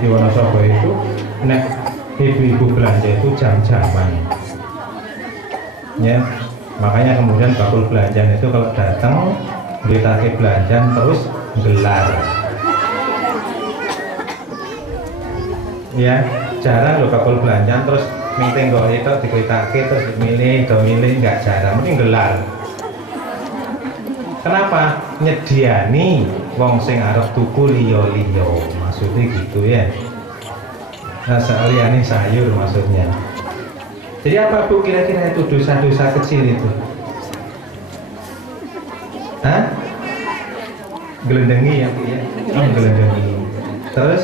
Di Wonosobo itu nek ibu-ibu belanja itu jam-jaman ya, makanya kemudian bakul belanjaan itu kalau datang ditake belanjaan terus gelar ya, jarang loh bakul belanjaan terus meeting kok itu dikritake terus milih nggak jarang, mungkin gelar. Kenapa? Nyediani wong sing arep tuku liyo-liyo, maksudnya gitu ya. Nah, sekalian sayur maksudnya. Jadi apa Bu kira-kira itu dosa-dosa kecil itu? Hah? Gelendengi ya Bu ya? Oh, gelendengi. Terus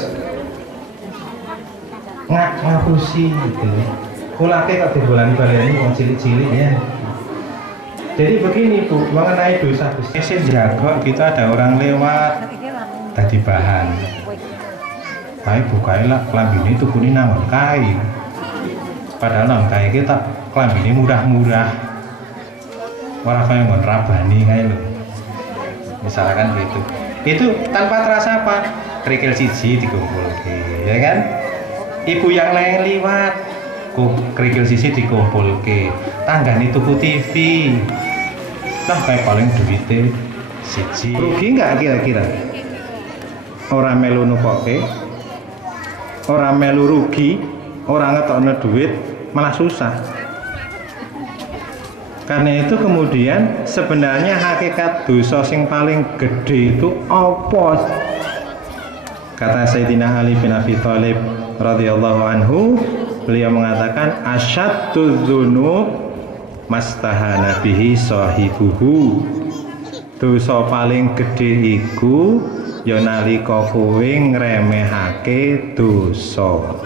ngapusi gitu. Kulake kok dibolan-balani wong cilik-cilik ya. Jadi begini Bu, mengenai dosa besar. Jago kita ada orang lewat tadi bahan. Kayak bukailah kelambi ini tuh kuning nangon kain. Padahal nang kain kita kelambi ini murah-murah. Orang kayak ngon rabani kayak lo. Misalkan gitu. Itu tanpa terasa apa? Kerikil siji dikumpul, ya kan? Ibu yang lain lewat, kerikil siji dikumpul ke. Tanggane tuku TV. Nah kayak paling duitnya siji. Rugi nggak kira-kira? Orang melu nukoke, orang melu rugi, orang ngetokno duit malah susah. Karena itu kemudian sebenarnya hakikat dosa sing paling gede itu apa? Kata Sayyidina Ali bin Abi Thalib radhiyallahu anhu, beliau mengatakan asyaddu dzunub mastahana bihi sahibuhu. Dosa paling gede iku ya nalika kowe ngremehake dosa.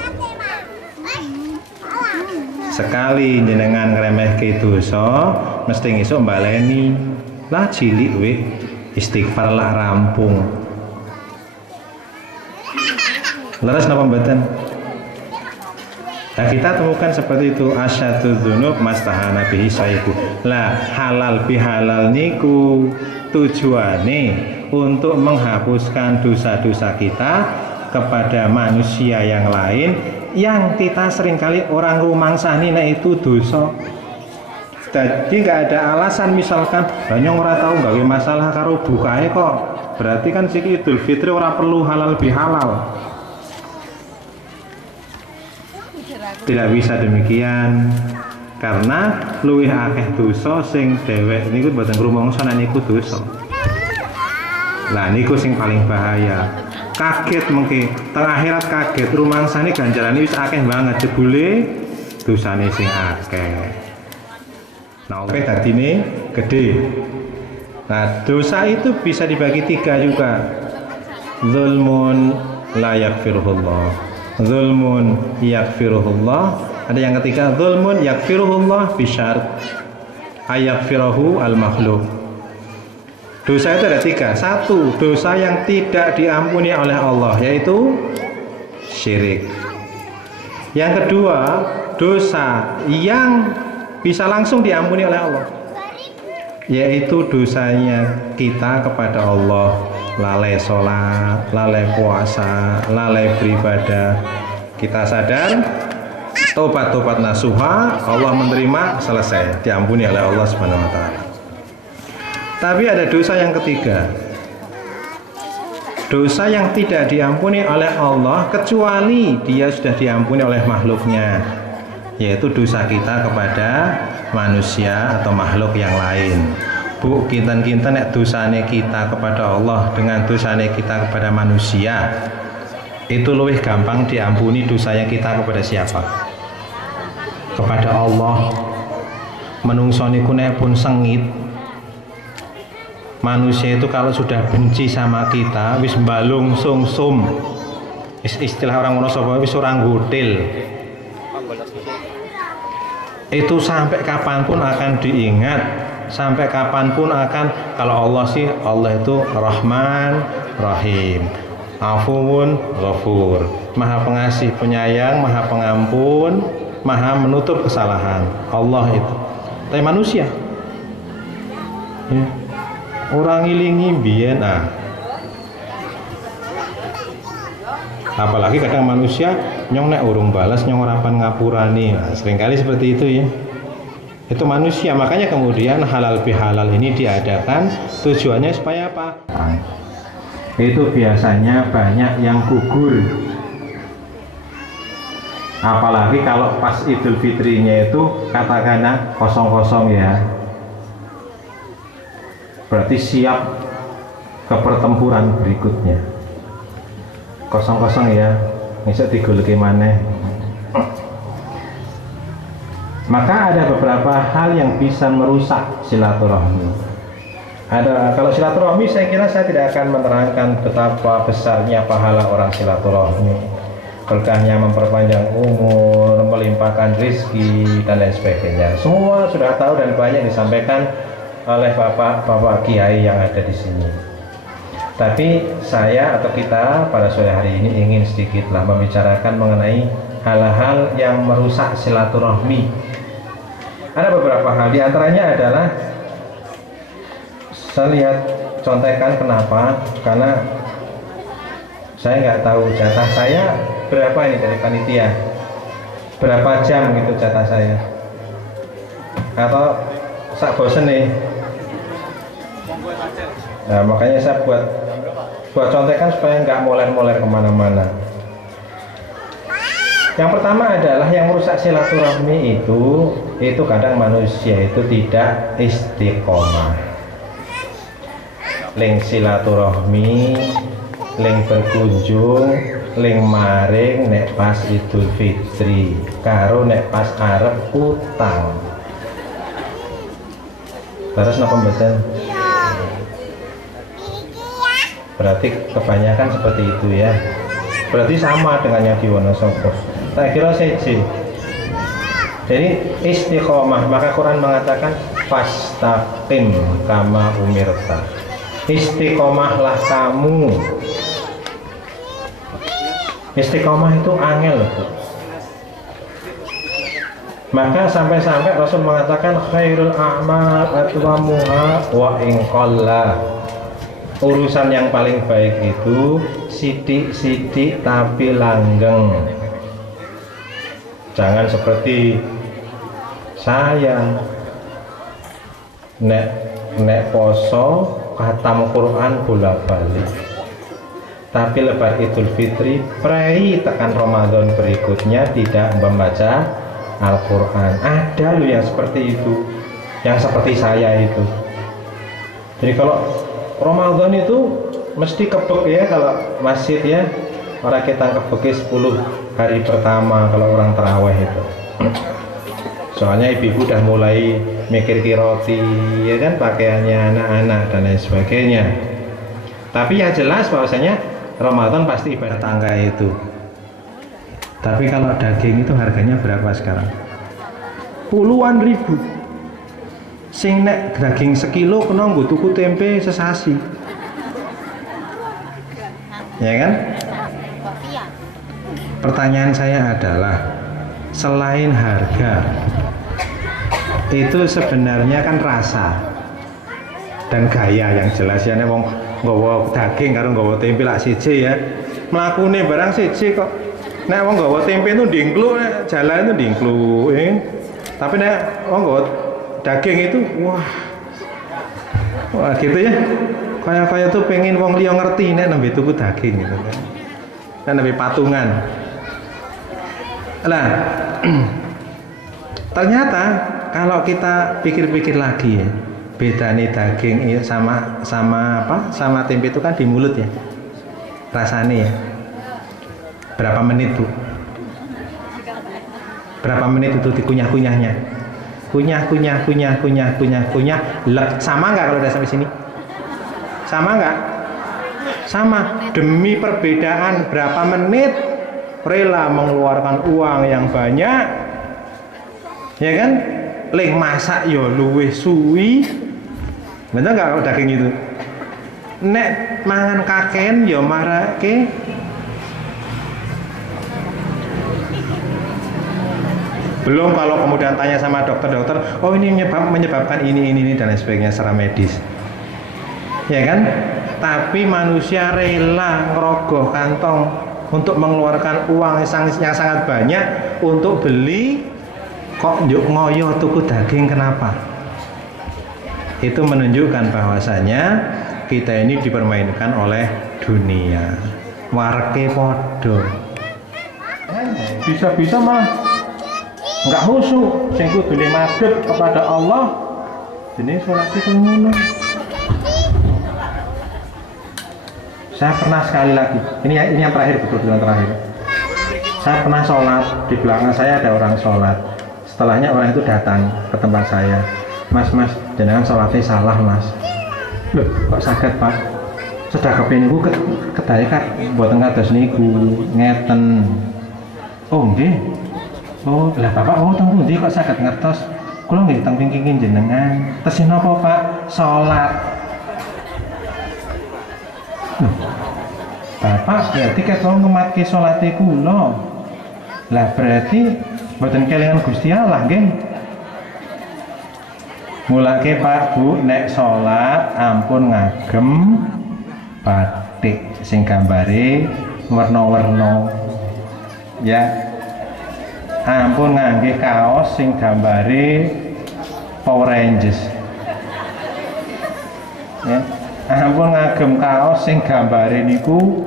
Sekali jenengan ngremehke dosa mesti ngisuk mbaleni. Lah cilik we istighfar lah rampung. Leres napa mboten? Nah, kita temukan seperti itu, asyaddu dzunub mastahana bihi sahibu. Lah halal bihalal niku tujuane untuk menghapuskan dosa-dosa kita kepada manusia yang lain yang kita seringkali orang rumangsani nah itu dosa. Jadi nggak ada alasan misalkan banyak orang tahu nggak masalah karo bukae kok. Berarti kan sik Idul Fitri orang perlu halal bihalal. Tidak bisa demikian karena luwih akeh dosa sing dhewek niku mboten ngrumangsa nek niku dosa. Lah niku sing paling bahaya. Kaget mengke teng akhirat kaget rumangsane ganjarane wis akeh banget jebule dosane sing akeh. Nah, oke dadine gede. Nah, dosa itu bisa dibagi tiga juga. Zulmun la yaghfirullah. Zulmun yaghfiruhullah. Ada yang ketiga zulmun yaghfiruhullah bisyart ayaghfirahu al-makhluk. Dosa itu ada tiga. Satu, dosa yang tidak diampuni oleh Allah yaitu syirik. Yang kedua, dosa yang bisa langsung diampuni oleh Allah yaitu dosanya kita kepada Allah. Lalai sholat, lalai puasa, lalai beribadah. Kita sadar, tobat nasuha, Allah menerima, selesai, diampuni oleh Allah Subhanahu wa Ta'ala. Tapi ada dosa yang ketiga, dosa yang tidak diampuni oleh Allah kecuali dia sudah diampuni oleh makhluknya, yaitu dosa kita kepada manusia atau makhluk yang lain. Bu, kinten-kinten nek dosane kita kepada Allah dengan dosane kita kepada manusia itu lebih gampang diampuni dosanya kita kepada siapa? Kepada Allah. Menungso niku nek pun sengit. Manusia itu kalau sudah benci sama kita wis balung sungsum. Istilah orang Wonosobo wis orang gutil. Itu sampai kapanpun akan diingat. Sampai kapanpun akan, kalau Allah sih, Allah itu Rahman Rahim, Afuwun Ghafur, Maha Pengasih Penyayang, Maha Pengampun, Maha Menutup Kesalahan. Allah itu. Tapi manusia ya. Orang ilingi biyen Apalagi kadang manusia nyong nek urung balas nyong rapan ngapurani. Nah, seringkali seperti itu ya. Itu manusia, makanya kemudian halal bihalal ini diadakan tujuannya supaya apa? Itu biasanya banyak yang gugur. Apalagi kalau pas Idul Fitrinya itu katakanlah kosong-kosong ya. Berarti siap ke pertempuran berikutnya. Kosong-kosong ya, bisa digoleki maneh. Maka ada beberapa hal yang bisa merusak silaturahmi. Kalau silaturahmi saya kira saya tidak akan menerangkan betapa besarnya pahala orang silaturahmi. Berkahnya memperpanjang umur, melimpahkan rezeki dan lain sebagainya. Semua sudah tahu dan banyak disampaikan oleh bapak-bapak kiai yang ada di sini. Tapi saya atau kita pada sore hari ini ingin sedikitlah membicarakan mengenai hal-hal yang merusak silaturahmi. Ada beberapa hal, diantaranya adalah saya lihat contekan kenapa? Karena saya nggak tahu jatah saya berapa ini dari panitia, berapa jam gitu jatah saya, atau sak bosen nih. Nah, makanya saya buat contekan supaya nggak moler-moler kemana-mana. Yang pertama adalah yang merusak silaturahmi itu kadang manusia itu tidak istiqomah. Ling silaturahmi, ling berkunjung, ling maring nek pas Idul Fitri, karo nek pas arep utang. Terus napa mboten? Berarti kebanyakan seperti itu ya. Berarti sama dengan yang di Wonosobo. Tak kira siji. Jadi istiqomah, maka Quran mengatakan fastaqim kama umirta. Istiqomahlah kamu. Istiqomah itu angel loh. Maka sampai-sampai Rasul mengatakan khairul a'mal atwamuha wa in qalla. Urusan yang paling baik itu sidik-sidik tapi langgeng. Jangan seperti saya nek poso khatam Quran bolak-balik, tapi lebar Idul Fitri prei tekan Ramadan berikutnya tidak membaca Al-Quran. Ada loh yang seperti itu, yang seperti saya itu. Jadi kalau Ramadan itu mesti kebek ya, kalau masjid ya orang kita kebeki 10 hari pertama kalau orang terawih itu. Soalnya ibu-ibu udah mulai mikir roti ya kan, pakaiannya anak-anak dan lain sebagainya. Tapi yang jelas bahwasanya Ramadan pasti ibadah tangga itu. Tapi kalau daging itu harganya berapa sekarang? Puluhan ribu. Sing nek daging sekilo kena nggo tuku tempe sesasi. Ya kan? Pertanyaan saya adalah, selain harga, itu sebenarnya kan rasa dan gaya yang jelas ya. Nek wong nggawa daging karo nggawa tempe lak siji ya. Mlakune barang siji kok. Nek wong nggawa tempe itu dingkluk, nek jalan itu dingkluk, Tapi nek wong nggawa daging itu wah gitu ya. Kayak tuh pengen wong liya ngerti nek nembe tuku daging gitu kan. Kan lebih patungan. Nah, ternyata kalau kita pikir-pikir lagi ya, beda nih daging sama tempe itu kan di mulut ya, rasanya ya. Berapa menit Bu? Berapa menit itu dikunyah-kunyahnya? Kunyah. Sama nggak kalau udah sampai sini? Sama nggak? Sama. Demi perbedaan berapa menit, rela mengeluarkan uang yang banyak, ya kan? Leng masak yo luwih suwi, bener nggak kalau daging itu? Nek mangan kaken yo marake. Belum kalau kemudian tanya sama dokter, oh ini menyebabkan ini dan lain sebagainya secara medis, ya kan? Tapi manusia rela ngerogoh kantong untuk mengeluarkan uang yang sangat banyak untuk beli, kok yuk ngoyo tuku daging, kenapa? Itu menunjukkan bahwasanya kita ini dipermainkan oleh dunia. Warke podo. Bisa-bisa malah nggak khusyuk, sing kudune madhep kepada Allah. Jenenge salat itu ngono. Saya pernah sekali lagi, ini yang terakhir, betul-betul terakhir. Saya pernah sholat, di belakang saya ada orang sholat. Setelahnya orang itu datang ke tempat saya. Mas, jenengan sholatnya salah, Mas. Loh, kok sakit, Pak? Sedekah niku kedahe Kak, mboten kados niku, ngeten. Oh, nggih. Oh, lah Bapak teng pundi kok saged ngertos? Kula nggih teng pingking jenengan. Tesih napa, Pak? Sholat. Bapak berarti ketok ngematke salate kula. Lah berarti mboten kelingan Gusti Allah nggih. Mulake Pak Bu nek salat ampun ngagem batik sing gambare werna-werna. Ya. Ampun ngangge kaos sing gambare Power Rangers. Ya. Ampun ngagem kaos sing gambare niku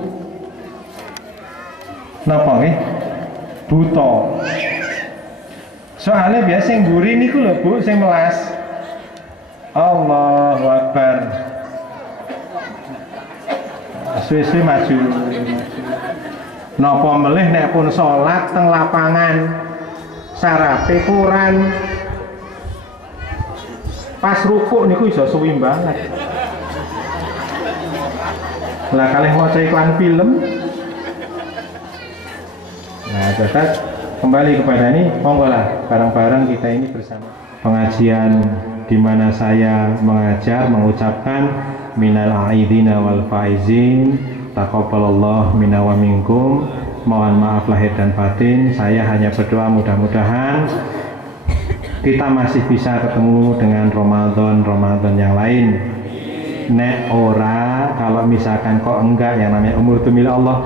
napa nggih? Buta. Soalnya biasa sing mburi niku lho Bu, sing melas. Allahu Akbar. Suwe-suwe maju. Napa melih nek pun salat teng lapangan sarape Quran. Pas rukuk niku iso suwi banget. Lah kalih maca iklan film. Nah, tetap kembali kepada ini, monggo lah bareng-bareng kita ini bersama. Pengajian di mana saya mengajar, mengucapkan minal aidina wal faizin, taqabbalallahu minna wa minkum. Mohon maaf lahir dan batin. Saya hanya berdoa mudah-mudahan kita masih bisa ketemu dengan Ramadan yang lain. Nek ora, kalau misalkan kok enggak, yang namanya umur itu milik Allah.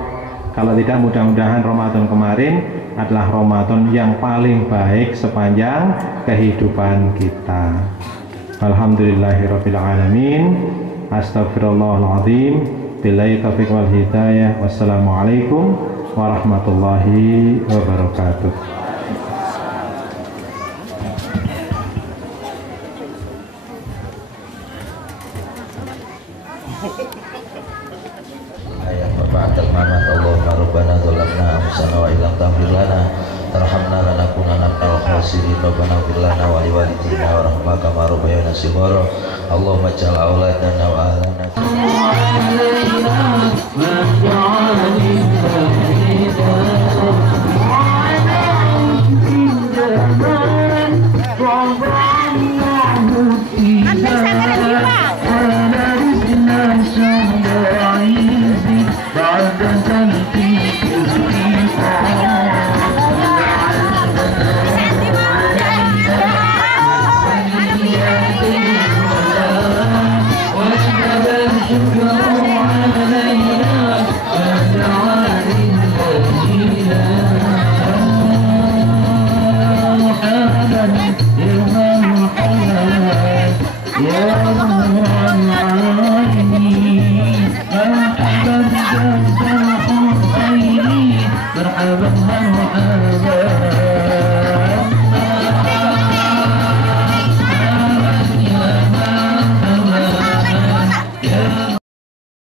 Kalau tidak, mudah-mudahan Ramadan kemarin adalah Ramadan yang paling baik sepanjang kehidupan kita. Alhamdulillahirabbil alamin. Astagfirullahaladzim. Billahi taufiq wal hidayah. Wassalamualaikum warahmatullahi wabarakatuh. Ayat ba'dal mamat Allahumma rabbana zalamna anfusana wa illam taghfir lana tarhamna lanakunanna minal khasirin. Rabbana ighfir lana wa liwalidayna warhamna kama rabbayana shighara. Allahumma ij'al auladana wa ahlana مرحبا مرحبا